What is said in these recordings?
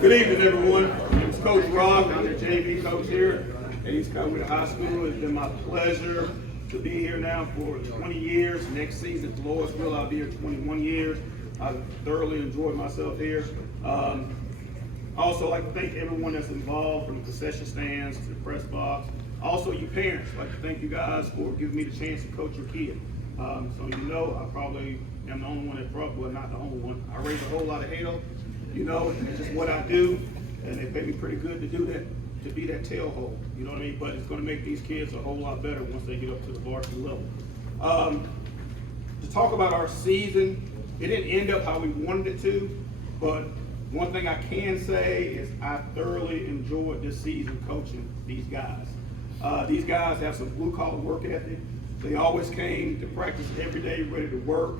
Good evening, everyone. It's Coach Rock. I'm the JV coach here at East Coventry High School. It's been my pleasure to be here now for 20 years. Next season, at the Lord's will, I'll be here 21 years. I've thoroughly enjoyed myself here. Also, I'd like to thank everyone that's involved, from the concession stands to the press box. Also, you parents, I'd like to thank you guys for giving me the chance to coach your kid. So you know, I probably am the only one that brought, well, not the only one. I raise a whole lot of hell, you know, and it's just what I do, and they pay me pretty good to do that, to be that tailhole, you know what I mean? But it's going to make these kids a whole lot better once they get up to the varsity level. To talk about our season, it didn't end up how we wanted it to, but one thing I can say is I thoroughly enjoyed this season coaching these guys. These guys have some blue-collar work ethic. They always came to practice every day ready to work.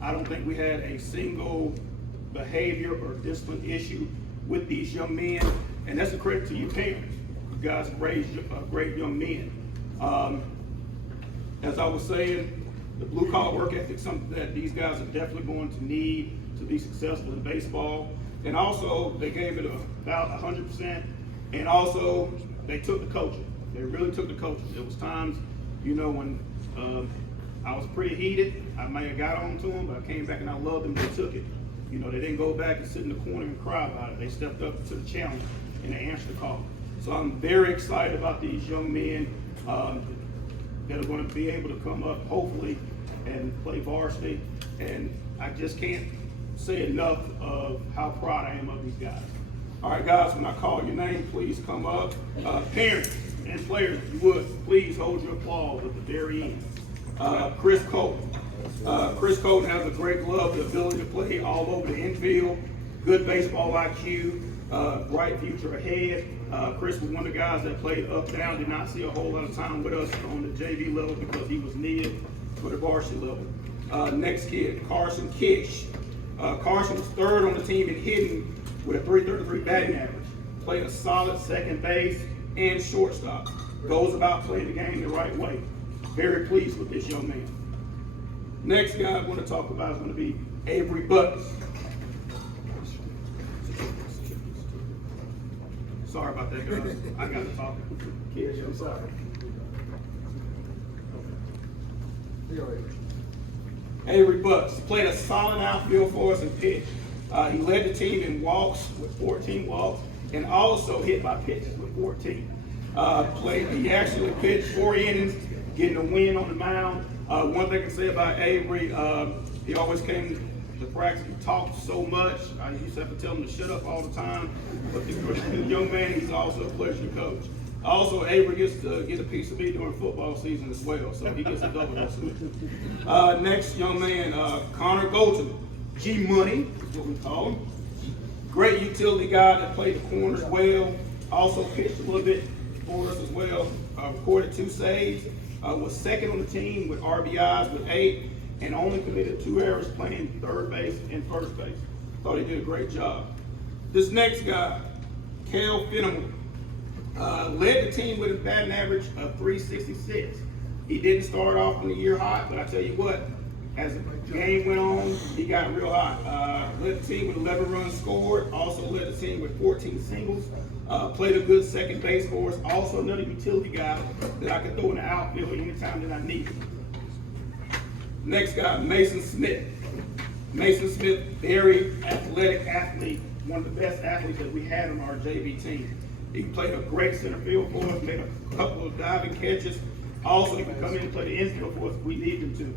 I don't think we had a single behavior or discipline issue with these young men, and that's a credit to you parents. You guys raised great young men. As I was saying, the blue-collar work ethic is something that these guys are definitely going to need to be successful in baseball. And also, they gave it about 100%, and also they took the coaching. They really took the coaching. There was times, you know, when I was pretty heated, I may have got on to them, but I came back and I loved them. They took it. You know, they didn't go back and sit in the corner and cry about it. They stepped up to the challenge and they answered the call. So I'm very excited about these young men that are going to be able to come up, hopefully, and play varsity. And I just can't say enough of how proud I am of these guys. All right, guys, when I call your name, please come up. Parents and players, if you would, please hold your applause at the very end. Chris Colton. Chris Colton has a great glove, the ability to play all over the infield, good baseball IQ, bright future ahead. Chris was one of the guys that played up, down, did not see a whole lot of time with us on the JV level because he was needed for the varsity level. Next kid, Carson Kish. Carson was third on the team in hitting with a .333 batting average. Played a solid second base and shortstop. Goes about playing the game the right way. Very pleased with this young man. Next guy I'm going to talk about is going to be Avery Butts. Sorry about that, guys. I got to talk. Kids, I'm sorry. Avery Butts played a solid outfield for us and pitched. He led the team in walks with 14 walks and also hit by pitches with 14. He actually pitched 4 innings, getting a win on the mound. One thing I can say about Avery, he always came to practice. He talked so much. I used to have to tell him to shut up all the time. But the young man, he's also a pleasure to coach. Also, Avery gets to get a piece of me during football season as well, so he gets a double this week. Next young man, Connor Golden, G-Money is what we call him. Great utility guy that played the corners well. Also pitched a little bit for us as well. Recorded 2 saves. Was second on the team with RBIs with 8, and only committed 2 errors playing third base and first base. Thought he did a great job. This next guy, Cal Finneman, led the team with a batting average of .366. He didn't start off in the year hot, but I tell you what, as the game went on, he got real hot. Led the team with 11 runs scored, also led the team with 14 singles. Played a good second base for us. Also another utility guy that I could throw in the outfield anytime that I needed. Next guy, Mason Smith. Mason Smith, very athletic athlete, one of the best athletes that we had on our JV team. He played a great center field for us, made a couple of diving catches. Also, he could come in and play the infield for us if we need him to.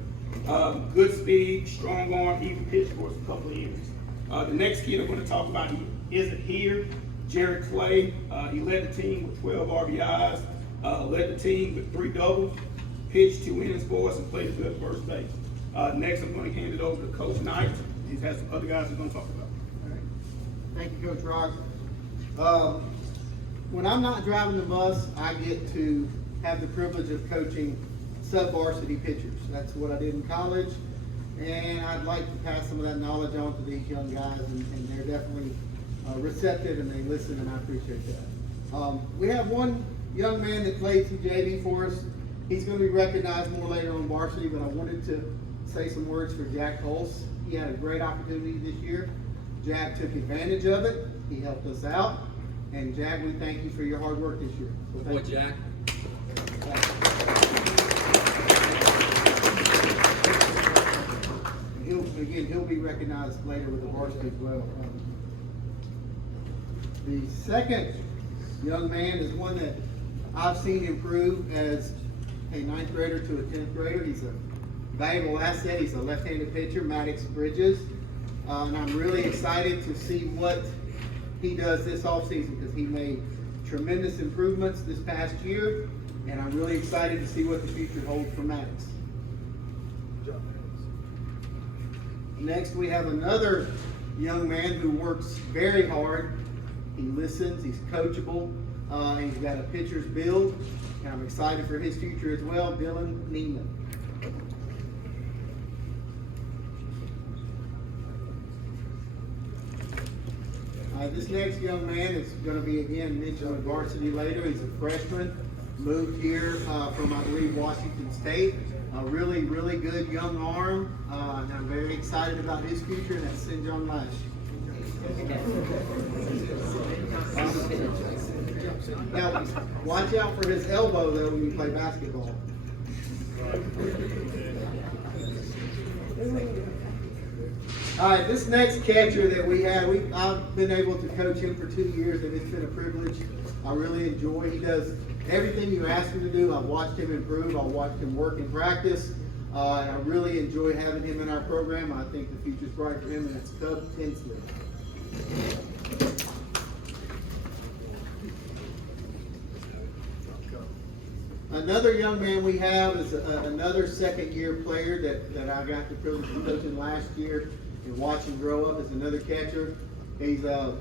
Good speed, strong arm, even pitched for us a couple of innings. The next kid I'm going to talk about, he isn't here. Jared Clay, he led the team with 12 RBIs, led the team with 3 doubles, pitched 2 innings for us, and played a good first base. Next, I'm going to hand it over to Coach Knight. He has some other guys we're going to talk about. All right. Thank you, Coach Rock. When I'm not driving the bus, I get to have the privilege of coaching sub-varsity pitchers. That's what I did in college, and I'd like to pass some of that knowledge on to these young guys, and they're definitely receptive and they listen, and I appreciate that. We have one young man that played some JV for us. He's going to be recognized more later on varsity, but I wanted to say some words for Jack Hulse. He had a great opportunity this year. Jack took advantage of it. He helped us out. And Jack, we thank you for your hard work this year. So Boy, thank you. Jack. He'll be recognized later with the varsity as well. The second young man is one that I've seen improve as a 9th grader to a 10th grader. He's a valuable asset. He's a left-handed pitcher, Maddox Bridges. And I'm really excited to see what he does this offseason because he made tremendous improvements this past year. And I'm really excited to see what the future holds for Maddox. Next, we have another young man who works very hard. He listens, he's coachable, and he's got a pitcher's build. And I'm excited for his future as well, Dylan Neiman. This next young man is going to be, again, mentioned with varsity later. He's a freshman, moved here from, I believe, Washington State. A really, really good young arm, and I'm very excited about his future, and that's St. John Lash. Now, watch out for his elbow, though, when you play basketball. All right, this next catcher that we have, I've been able to coach him for 2 years, and it's been a privilege. I really enjoy. He does everything you ask him to do. I've watched him improve. I've watched him work in practice, and I really enjoy having him in our program. I think the future's bright for him, and it's Cub Tinsley. Another young man we have is another second-year player that I got the privilege of coaching last year and watching grow up. Is another catcher. He's a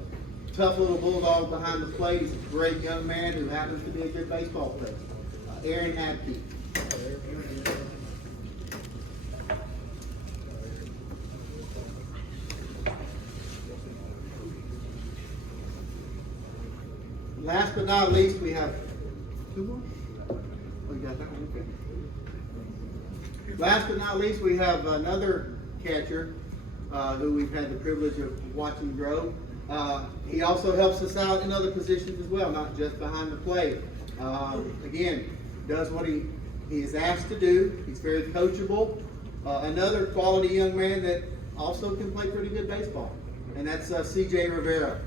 tough little bulldog behind the plate. He's a great young man who happens to be a good baseball player. Aaron Abke. Last but not least, we have two more. Oh, you got that one? Okay. Last but not least, we have another catcher who we've had the privilege of watching grow. He also helps us out in other positions as well, not just behind the plate. Again, does what he is asked to do. He's very coachable. Another quality young man that also can play pretty good baseball, and that's C.J. Rivera.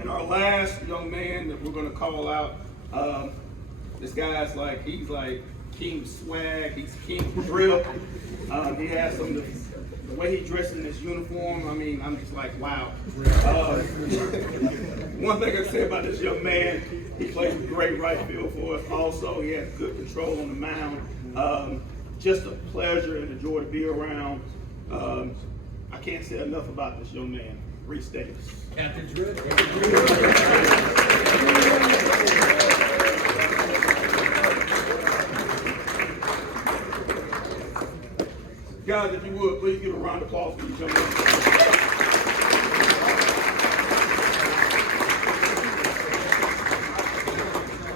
And our last young man that we're going to call out, this guy's like, he's like King Swag, he's King Drip. He has some of the way he dresses in his uniform, I mean, I'm just like, wow. One thing I can say about this young man, he plays a great right field for us. Also, he has good control on the mound. Just a pleasure and a joy to be around. I can't say enough about this young man, Reese Davis. Captain Drew. Guys, if you would, please give a round of applause for each other.